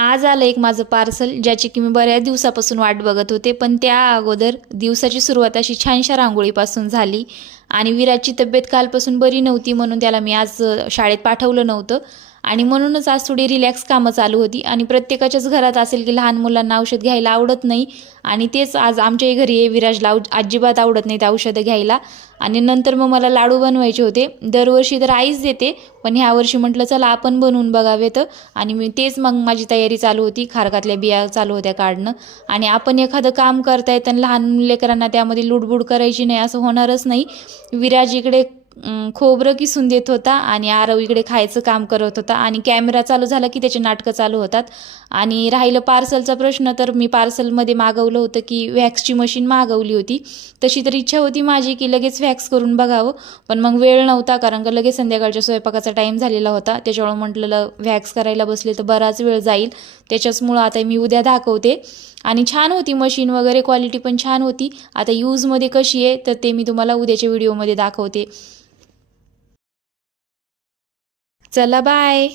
आज आलं एक माझं पार्सल, ज्याची की मी बऱ्याच दिवसापासून वाट बघत होते. पण त्या अगोदर दिवसाची सुरुवात अशी छानशा रांगोळीपासून झाली. आणि विराजची तब्येत कालपासून बरी नव्हती, म्हणून त्याला मी आज शाळेत पाठवलं नव्हतं. आणि म्हणूनच आज थोडी रिलॅक्स कामं चालू होती. आणि प्रत्येकाच्याच घरात असेल की लहान मुलांना औषध घ्यायला आवडत नाही. आणि तेच आज आमच्याही घरी विराजला अजिबात आवडत नाहीत औषधं घ्यायला. आणि नंतर मग मला लाडू बनवायचे होते. दरवर्षी तर आईच देते, पण ह्या वर्षी म्हटलं चला आपण बनवून बघावेत. आणि मी तेच मग माझी तयारी चालू होती, खारकातल्या बिया चालू होत्या काढणं. आणि आपण एखादं काम करतायत आणि लहान लेकरांना त्यामध्ये लुडबुड करायची नाही असं होणारच नाही. विराज इकडे खोबरं किसून देत होता आणि आरव इकडे खायचं काम करत होता. आणि कॅमेरा चालू झाला की त्याचे नाटकं चालू होतात. आणि राहिलं पार्सलचा प्रश्न, तर मी पार्सलमध्ये मागवलं होतं की वॅक्सची मशीन मागवली होती. तशी तर इच्छा होती माझी की लगेच वॅक्स करून बघावं, पण मग वेळ नव्हता, कारण का लगेच संध्याकाळच्या स्वयंपाकाचा टाईम झालेला होता. त्याच्यामुळे म्हटलं वॅक्स करायला बसले तर बराच वेळ जाईल. त्याच्याचमुळं आता मी उद्या दाखवते. आणि छान होती मशीन वगैरे, क्वालिटी पण छान होती. आता यूजमध्ये कशी आहे तर ते मी तुम्हाला उद्याच्या व्हिडिओमध्ये दाखवते. चला बाय.